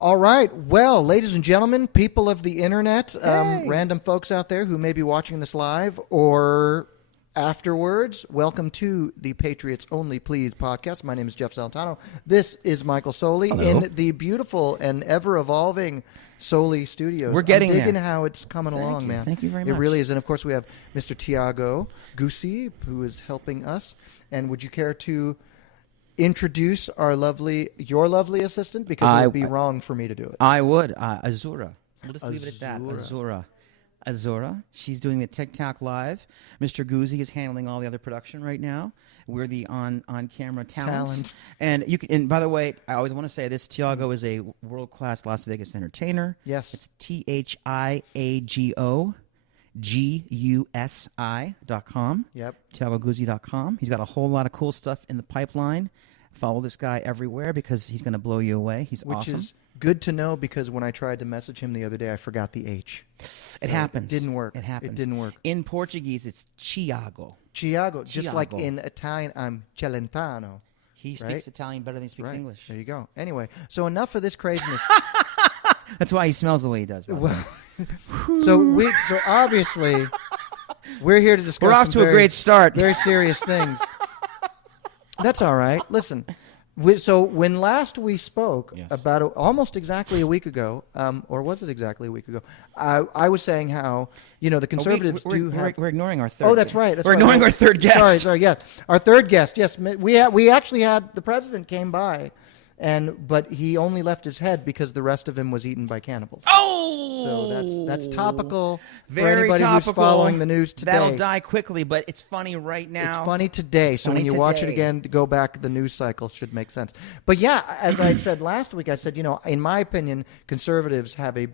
All right. Well, ladies and gentlemen, people of the internet, random folks out there who may be watching this live or afterwards, welcome to the Patriots Only Please podcast. My name is Jeff Saltano. This is Michael Soli in the beautiful and ever-evolving Soli Studios. We're getting I'm digging there. how it's coming along, man. Thank you very much. It really is. And, of course, we have Mr. Tiago Guzzi, who is helping us. And would you care to introduce your lovely assistant? Because it would be wrong for me to do it. I would. Azura. We'll just leave it at that. Azura. She's doing the TikTok live. Mr. Guzzi is handling all the other production right now. We're the on-camera talent. And you can. And by the way, I always want to say this: Tiago is a world-class Las Vegas entertainer. Yes. It's ThiagoGusi.com. Yep. TiagoGuzi.com. He's got a whole lot of cool stuff in the pipeline. Follow this guy everywhere because he's going to blow you away. He's awesome. Which is good to know because when I tried to message him the other day, I forgot the H. It happens. It didn't work. It happens. It didn't work. In Portuguese, it's Tiago. Tiago. Just like in Italian, I'm Celentano. He speaks Italian better than he speaks English. There you go. Anyway, so enough of this craziness. That's why he smells the way he does. So obviously, we're here to discuss. We're off to a great start. Very serious things. That's all right. Listen, so when last we spoke about almost exactly a week ago, or was it exactly a week ago? I was saying how the conservatives we're ignoring our third. Oh, that's right. We're ignoring our third guest. Sorry. Yeah, our third guest. Yes, we actually had the president came by. But he only left his head because the rest of him was eaten by cannibals. Oh, so that's topical for Very anybody topical. who's following the news today. That'll die quickly, but it's funny right now. It's funny today. So when you watch it again, to go back, the news cycle should make sense. But yeah, as I said last week, I said in my opinion, conservatives have a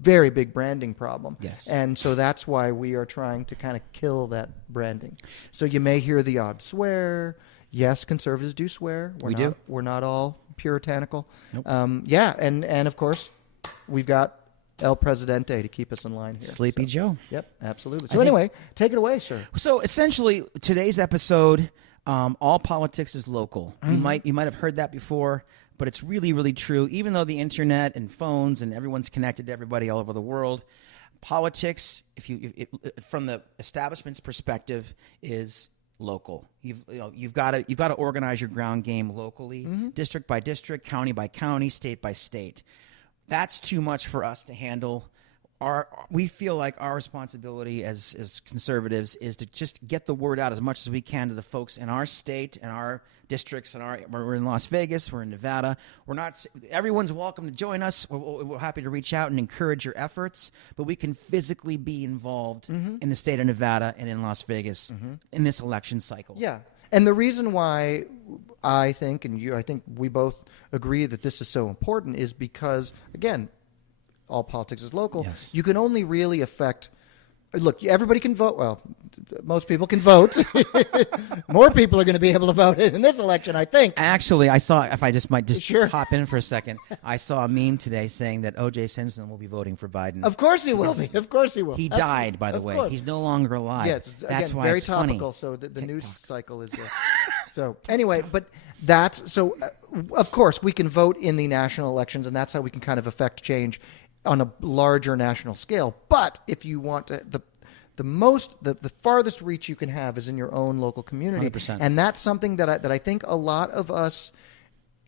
very big branding problem. Yes. And so that's why we are trying to kind of kill that branding. So you may hear the odd swear. Yes, conservatives do swear. We're not all puritanical. Nope. And of course, we've got El Presidente to keep us in line here. Sleepy Joe. Yep, absolutely. So anyway, take it away, sir. So essentially, today's episode, all politics is local. Mm-hmm. You might have heard that before, but it's really, really true. Even though the internet and phones and everyone's connected to everybody all over the world, politics, from the establishment's perspective, is local. You've got to organize your ground game locally, district by district, county by county, state by state. That's too much for us to handle. We feel like our responsibility as conservatives is to just get the word out as much as we can to the folks in our state and our districts. We're in Las Vegas, we're in Nevada. Everyone's welcome to join us. We're happy to reach out and encourage your efforts, but we can physically be involved in the state of Nevada and in Las Vegas in this election cycle. Yeah. And the reason why I think, I think we both agree that this is so important is because, again, all politics is local. Yes. You can only really affect. Look, everybody can vote. Well, most people can vote. More people are going to be able to vote in this election, I think. Actually, I saw, if I just might Sure. hop in for a second, I saw a meme today saying that O.J. Simpson will be voting for Biden. Of course he will be. Of course he will. He Absolutely. died, by the way. Course. He's no longer alive. Yes, that's again, why very it's topical. funny. So the news TikTok. cycle is. So anyway, but that's so. Of course, we can vote in the national elections, and that's how we can kind of affect change on a larger national scale. But if you want to, the farthest reach you can have is in your own local community. 100%. And that's something that I think a lot of us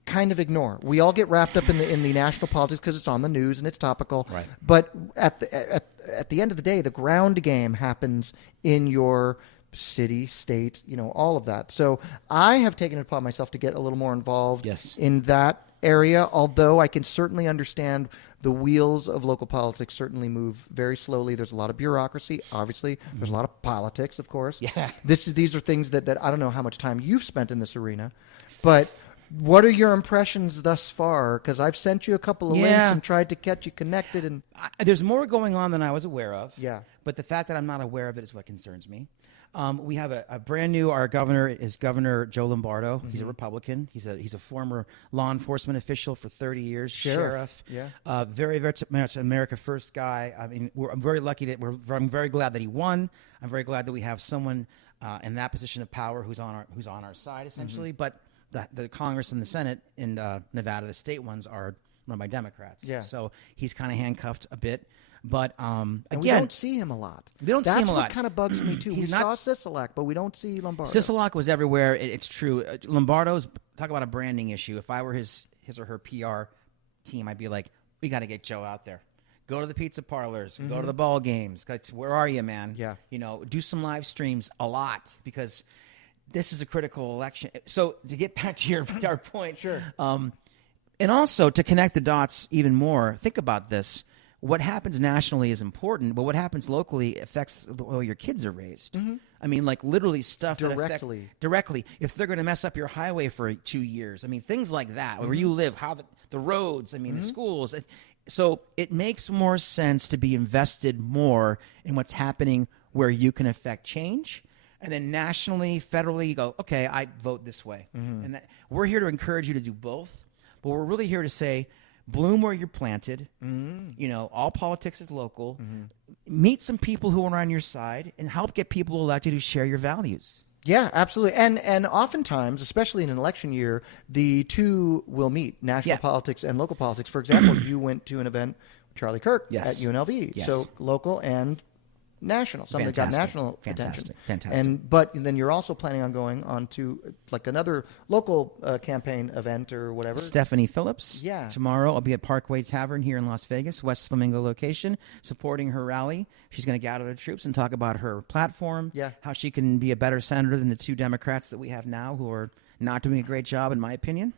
kind of ignore. We all get wrapped up in the national politics because it's on the news and it's topical. Right. But at the end of the day, the ground game happens in your city, state, all of that. So I have taken it upon myself to get a little more involved in that area, although I can certainly understand the wheels of local politics certainly move very slowly. There's a lot of bureaucracy, obviously. There's a lot of politics, of course. Yeah. These are things that I don't know how much time you've spent in this arena, but what are your impressions thus far? Because I've sent you a couple of links and tried to get you connected. And there's more going on than I was aware of. Yeah. But the fact that I'm not aware of it is what concerns me. We have a brand new. Our governor is Governor Joe Lombardo. He's a Republican. He's a former law enforcement official for 30 years. Sheriff. Yeah. Very, very much America First guy. I mean, I'm very lucky that I'm very glad that he won. I'm very glad that we have someone in that position of power who's on our side essentially. But the Congress and the Senate in Nevada, the state ones, are run by Democrats. Yeah. So he's kind of handcuffed a bit. But and again, we don't see him a lot. We don't see him a lot. That's what kind of bugs me too. We saw Sisolak, but we don't see Lombardo. Sisolak was everywhere. It's true. Lombardo's, talk about a branding issue. If I were his or her PR team, I'd be like, we got to get Joe out there. Go to the pizza parlors. Go to the ball games. Where are you, man? Yeah. Do some live streams a lot because this is a critical election. So to get back to our point, sure. And also to connect the dots even more, think about this. What happens nationally is important, but what happens locally affects the way your kids are raised. I mean, like literally stuff directly. If they're going to mess up your highway for 2 years, I mean, things like that, where you live, how the roads, I mean, the schools. So it makes more sense to be invested more in what's happening where you can affect change. And then nationally, federally, you go, okay, I vote this way. And we're here to encourage you to do both, but we're really here to say, bloom where you're planted. All politics is local. Meet some people who are on your side and help get people elected who share your values. Yeah, absolutely. And oftentimes, especially in an election year, the two will meet, national politics and local politics. For example, you went to an event with Charlie Kirk at UNLV. Yes. So local and national, something that got national attention. Fantastic. But then you're also planning on going on to like another local campaign event or whatever. Stephanie Phillips. Yeah. Tomorrow I'll be at Parkway Tavern here in Las Vegas, West Flamingo location, supporting her rally. She's going to gather the troops and talk about her platform, how she can be a better senator than the two Democrats that we have now who are not doing a great job, in my opinion.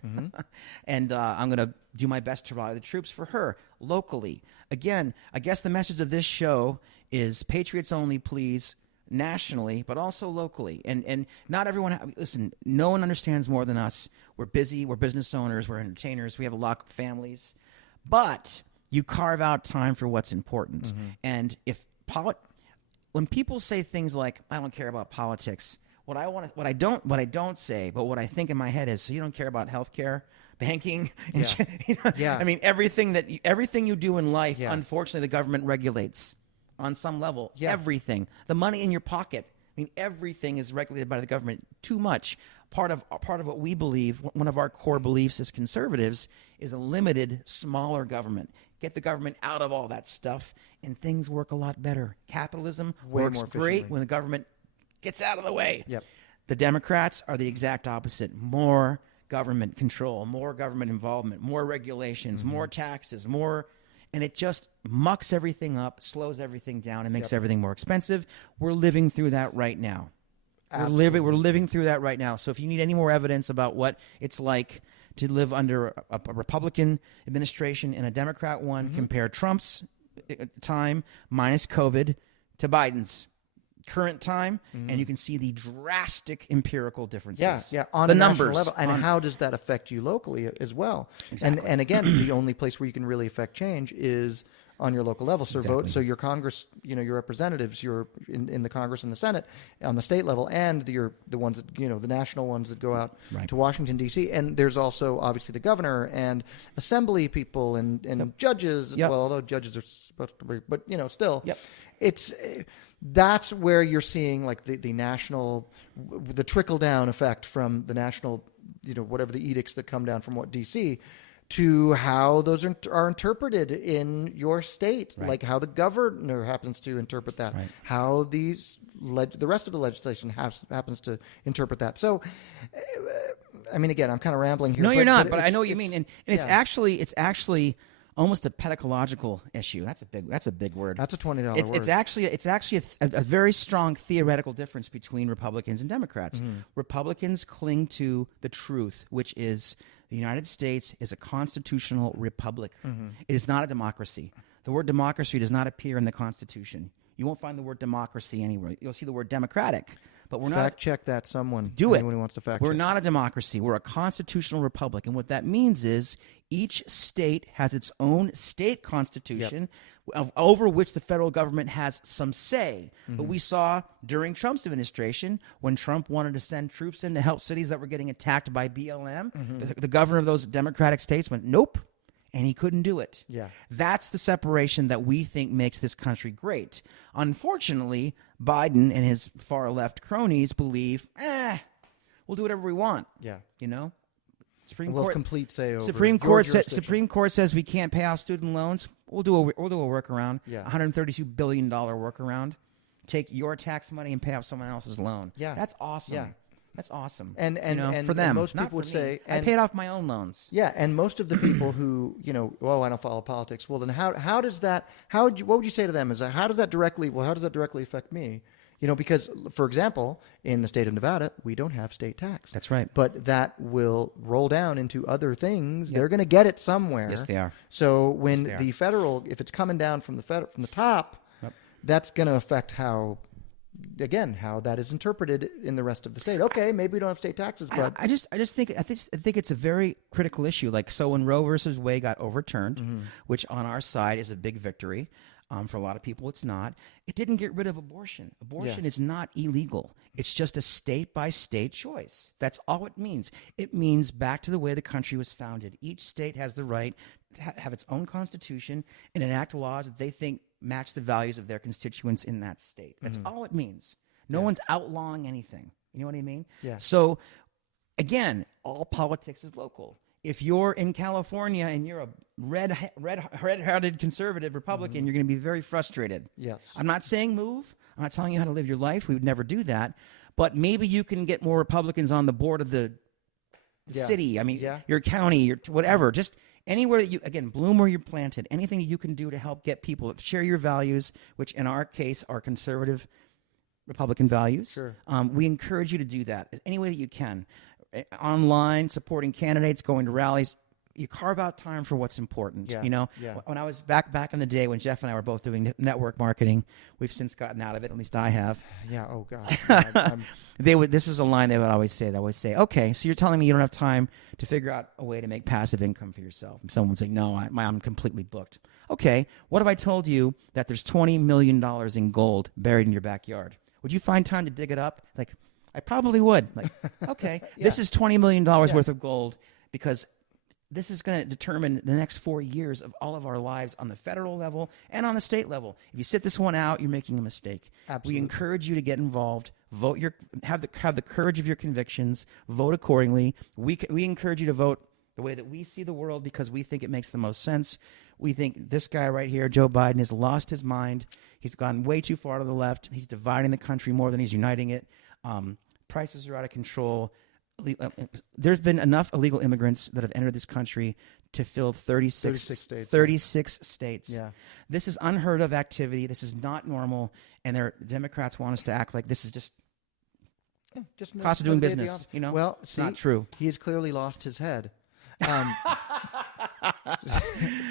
And I'm going to do my best to rally the troops for her locally. Again, I guess the message of this show is Patriots only, please, nationally, but also locally. And not everyone, listen, no one understands more than us. We're busy, we're business owners, we're entertainers, we have a lot of families. But you carve out time for what's important. And when people say things like, I don't care about politics, what I don't say, but what I think in my head is, so you don't care about healthcare, banking, I mean, everything you do in life, unfortunately, the government regulates. On some level, everything. The money in your pocket. I mean, everything is regulated by the government too much. Part of what we believe, one of our core beliefs as conservatives, is a limited, smaller government. Get the government out of all that stuff, and things work a lot better. Capitalism works great when the government gets out of the way. The Democrats are the exact opposite. More government control, more government involvement, more regulations, more taxes, more... And it just mucks everything up, slows everything down, and makes everything more expensive. We're living through that right now. We're living through that right now. So if you need any more evidence about what it's like to live under a Republican administration and a Democrat one, compare Trump's time minus COVID to Biden's current time, and you can see the drastic empirical differences. On the a numbers national level. And how does that affect you locally as well? Exactly. And again, the only place where you can really affect change is on your local level. So vote. So your Congress, your representatives, your in the Congress and the Senate on the state level, and the ones that the national ones that go out to Washington D.C. And there's also obviously the governor and assembly people and judges. Well, although judges are supposed to be, but still, it's. That's where you're seeing like the national, the trickle down effect from the national, whatever the edicts that come down from DC to how those are interpreted in your state, like how the governor happens to interpret that, how the rest of the legislation happens to interpret that. So, I mean, again, I'm kind of rambling here. No, you're not, but I know what you mean. And it's actually almost a pedagogological issue. That's a big word. That's a $20 word. It's actually a very strong theoretical difference between Republicans and Democrats. Republicans cling to the truth, which is the United States is a constitutional republic. It is not a democracy. The word democracy does not appear in the Constitution. You won't find the word democracy anywhere. You'll see the word democratic. But we're not. Fact check that, someone. Do it. Anyone who wants to fact We're check. not a democracy. We're a constitutional republic. And what that means is each state has its own state constitution over which the federal government has some say. But we saw during Trump's administration, when Trump wanted to send troops in to help cities that were getting attacked by BLM, the governor of those Democratic states went, nope. And he couldn't do it. That's the separation that we think makes this country great. Unfortunately, Biden and his far left cronies believe, we'll do whatever we want. Supreme We'll Court have complete say over Supreme Court says we can't pay off student loans. We'll do a workaround. Yeah. $132 billion workaround. Take your tax money and pay off someone else's loan. Yeah. That's awesome. Yeah. That's awesome. And for them, most not people would for say, me. I paid off my own loans. Yeah, and most of the people who, I don't follow politics. Well, then how does that? What would you say to them? Is that how does that directly affect me? Because, for example, in the state of Nevada, we don't have state tax. That's right. But that will roll down into other things. Yep. They're going to get it somewhere. Yes, they are. So when the federal, if it's coming down from the top, yep. That's going to affect how that is interpreted in the rest of the state. Okay, maybe we don't have state taxes, but I think it's a very critical issue. Like, so when Roe versus Wade got overturned, which on our side is a big victory. For a lot of people, it's not. It didn't get rid of abortion. Abortion is not illegal. It's just a state-by-state choice. That's all it means. It means back to the way the country was founded. Each state has the right to have its own constitution and enact laws that they think match the values of their constituents in that state. That's all it means. No one's outlawing anything. You know what I mean? Yeah. So, again, all politics is local. If you're in California and you're a red-hearted conservative Republican, you're going to be very frustrated. Yes. I'm not saying move. I'm not telling you how to live your life. We would never do that. But maybe you can get more Republicans on the board of the city. I mean, your county, your whatever. Just anywhere that you, again, bloom where you're planted. Anything that you can do to help get people to share your values, which in our case are conservative Republican values. Sure. We encourage you to do that any way that you can. Online, supporting candidates, going to rallies. You carve out time for what's important. Yeah. When I was back in the day when Jeff and I were both doing network marketing, we've since gotten out of it. At least I have. Yeah. Oh God. This is a line they would always say. They always say, "Okay, so you're telling me you don't have time to figure out a way to make passive income for yourself?" And someone would say, "No, I'm completely booked." Okay, what if I told you that there's $20 million in gold buried in your backyard? Would you find time to dig it up? Like, I probably would. Like, okay, this is $20 million worth of gold because this is going to determine the next 4 years of all of our lives on the federal level and on the state level. If you sit this one out, you're making a mistake. Absolutely. We encourage you to get involved. Vote have the courage of your convictions. Vote accordingly. We encourage you to vote the way that we see the world because we think it makes the most sense. We think this guy right here, Joe Biden, has lost his mind. He's gone way too far to the left. He's dividing the country more than he's uniting it. Prices are out of control. There's been enough illegal immigrants that have entered this country to fill 36 states. Yeah. This is unheard of activity. This is not normal. And the Democrats want us to act like this is just cost of doing business. Well, it's not true. He has clearly lost his head.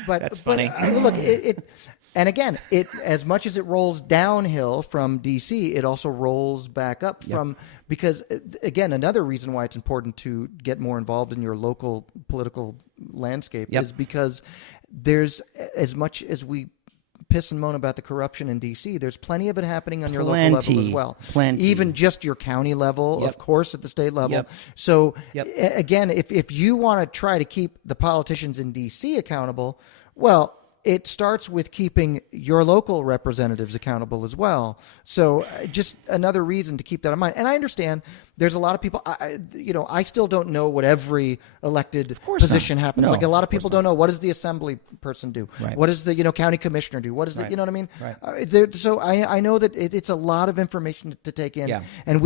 That's funny. Look, and again, as much as it rolls downhill from D.C., it also rolls back up because, again, another reason why it's important to get more involved in your local political landscape is because there's, as much as we piss and moan about the corruption in D.C., there's plenty of it happening on your local level as well. Even just your county level, of course, at the state level. So, again, if you want to try to keep the politicians in D.C. accountable, well, it starts with keeping your local representatives accountable as well. So just another reason to keep that in mind. And I understand there's a lot of people, I still don't know what every elected position happens. No, like a lot of people don't know, what does the assembly person do? Right. What does the county commissioner do? What does the, you know what I mean? Right. So I know that it's a lot of information to take in. Yeah. And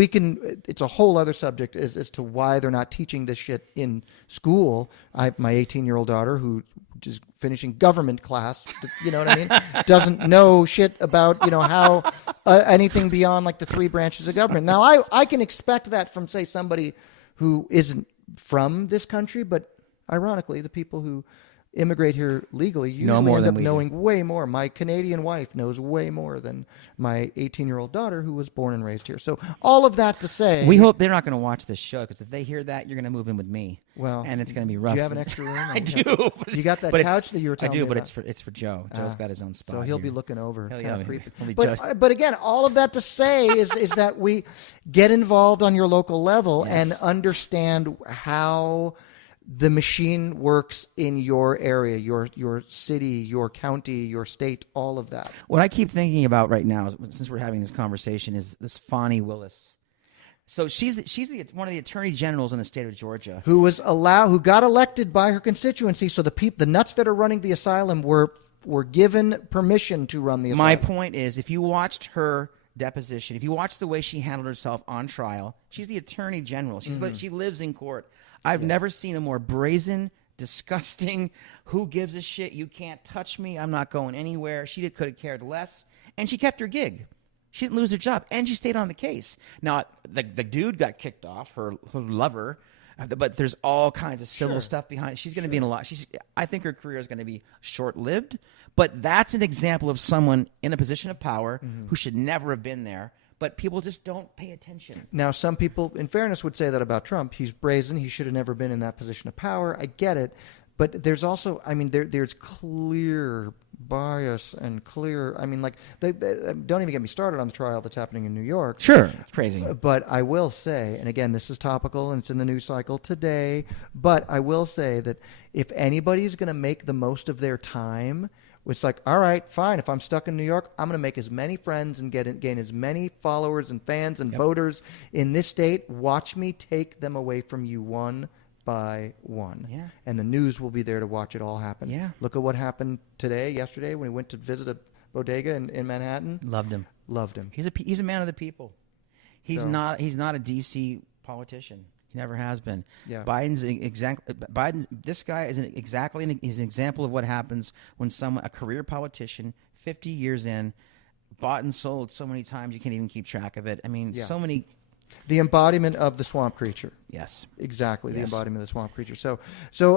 it's a whole other subject as to why they're not teaching this shit in school. I have my 18-year-old daughter who is finishing government class, you know what I mean? Doesn't know shit about, how anything beyond like the three branches of government. Now, I can expect that from, say, somebody who isn't from this country, but ironically, the people who immigrate here legally usually end up knowing way more. My Canadian wife knows way more than my 18-year-old daughter who was born and raised here. So all of that to say... We hope they're not going to watch this show, because if they hear that, you're going to move in with me. Well, and it's going to be rough. Do you have an extra room? I do. You got that couch that you were telling me about? I do, but it's for Joe. Joe's got his own spot. So he'll be looking over. He'll but again, all of that to say is that we get involved on your local level and understand how the machine works in your area, your city, your county, your state, all of that. What I keep thinking about right now, since we're having this conversation, is this Fani Willis. So she's one of the attorney generals in the state of Georgia, who got elected by her constituency. So the nuts that are running the asylum were given permission to run the asylum. My point is, if you watched her deposition, if you watch the way she handled herself on trial, she's the attorney general. She lives in court. I've never seen a more brazen, disgusting, who gives a shit, you can't touch me, I'm not going anywhere. She could have cared less, and she kept her gig. She didn't lose her job, and she stayed on the case. Now, the dude got kicked off, her lover, but there's all kinds of civil stuff behind it. She's going to be in a lot. I think her career is going to be short-lived, but that's an example of someone in a position of power who should never have been there, but people just don't pay attention. Now, some people, in fairness, would say that about Trump. He's brazen. He should have never been in that position of power. I get it. But there's also, there's clear bias and clear, don't even get me started on the trial that's happening in New York. Sure, it's crazy. But I will say, and again, this is topical and it's in the news cycle today, but I will say that if anybody's going to make the most of their time, it's like, all right, fine. If I'm stuck in New York, I'm going to make as many friends and gain as many followers and fans and voters in this state. Watch me take them away from you one by one. Yeah. And the news will be there to watch it all happen. Yeah. Look at what happened yesterday, when he went to visit a bodega in Manhattan. Loved him. He's a man of the people. He's not a DC politician. He never has been. Yeah. This guy is an example of what happens when a career politician, 50 years in, bought and sold so many times you can't even keep track of it. So many. The embodiment of the swamp creature. Yes. Exactly, the embodiment of the swamp creature. So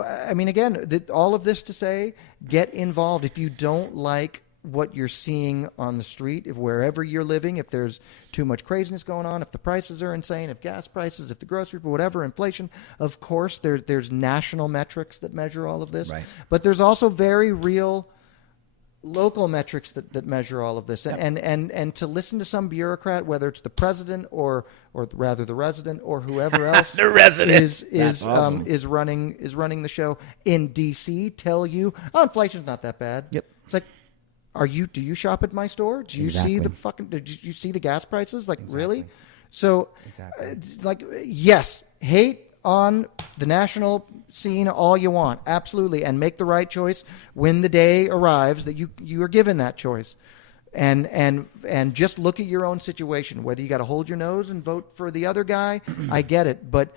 again, all of this to say, get involved. If you don't like what you're seeing on the street, if wherever you're living, if there's too much craziness going on, if the prices are insane, if gas prices, if the grocery, whatever, inflation, of course, there's national metrics that measure all of this. Right. But there's also very real local metrics that measure all of this, and to listen to some bureaucrat, whether it's the president or rather the resident or whoever else the resident is running the show in DC, tell you, inflation's not that bad. Yep. It's like, do you shop at my store? Do you see did you see the gas prices? Like, really? So, yes, hate on the national scene all you want, absolutely, and make the right choice when the day arrives that you are given that choice, and just look at your own situation. Whether you got to hold your nose and vote for the other guy, I get it, but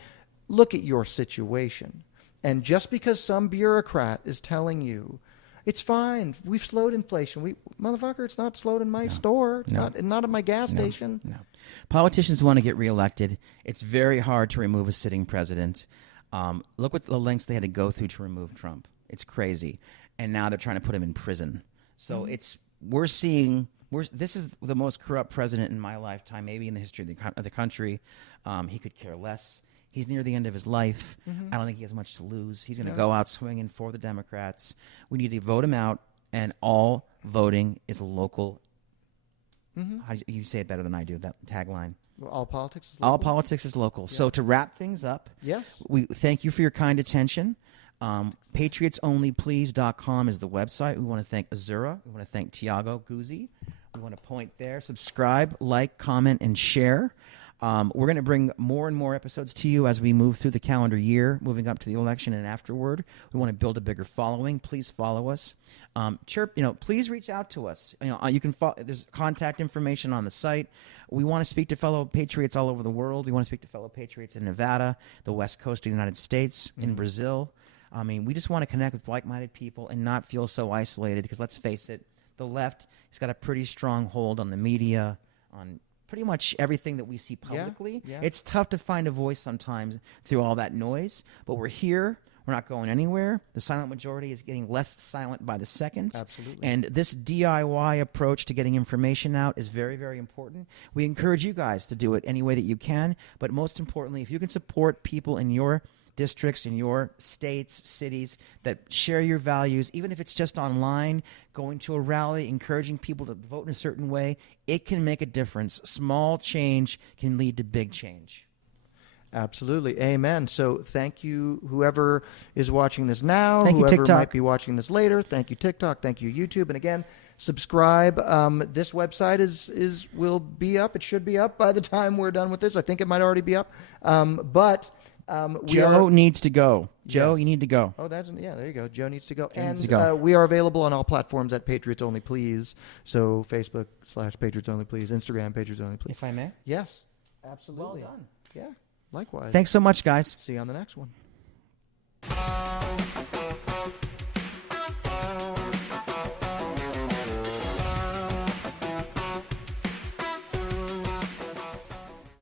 look at your situation. And just because some bureaucrat is telling you it's fine, we've slowed inflation, motherfucker, it's not slowed in my store, it's not at my gas station. No. Politicians want to get reelected. It's very hard to remove a sitting president. Look what the lengths they had to go through to remove Trump. It's crazy. And now they're trying to put him in prison. So this is the most corrupt president in my lifetime, maybe in the history of the country. He could care less. He's near the end of his life. I don't think he has much to lose. He's going to go out swinging for the Democrats. We need to vote him out, and all voting is local. How do you say it better than I do, that tagline? All politics is local. All politics is local. Yeah. So to wrap things up, yes, we thank you for your kind attention. PatriotsOnlyPlease.com is the website. We want to thank Azura. We want to thank Tiago Guzzi. We want to point there. Subscribe, like, comment, and share. We're going to bring more and more episodes to you as we move through the calendar year, moving up to the election and afterward. We want to build a bigger following. Please follow us. Please reach out to us. You can there's contact information on the site. We want to speak to fellow patriots all over the world. We want to speak to fellow patriots in Nevada, the West Coast of the United States, in Brazil. We just want to connect with like-minded people and not feel so isolated, because let's face it, the left has got a pretty strong hold on the media, on pretty much everything that we see publicly. Yeah. It's tough to find a voice sometimes through all that noise, but we're here. We're not going anywhere. The silent majority is getting less silent by the second. Absolutely. And this DIY approach to getting information out is very, very important. We encourage you guys to do it any way that you can, but most importantly, if you can support people in your districts, in your states, cities that share your values, even if it's just online, going to a rally, encouraging people to vote in a certain way, it can make a difference. Small change can lead to big change. Absolutely. Amen. So thank you, whoever is watching this now, thank whoever you, TikTok. might be watching this later. Thank you, TikTok. Thank you, YouTube. And again, subscribe. This website will be up. It should be up by the time we're done with this. I think it might already be up. Joe needs to go. Joe, Yes. you need to go. Oh, there you go. Joe needs to go. needs to go. We are available on all platforms at Patriots Only Please. So Facebook/Patriots Only Please, Instagram Patriots Only Please. If I may. Yes, absolutely. Well done. Yeah, likewise. Thanks so much, guys. See you on the next one.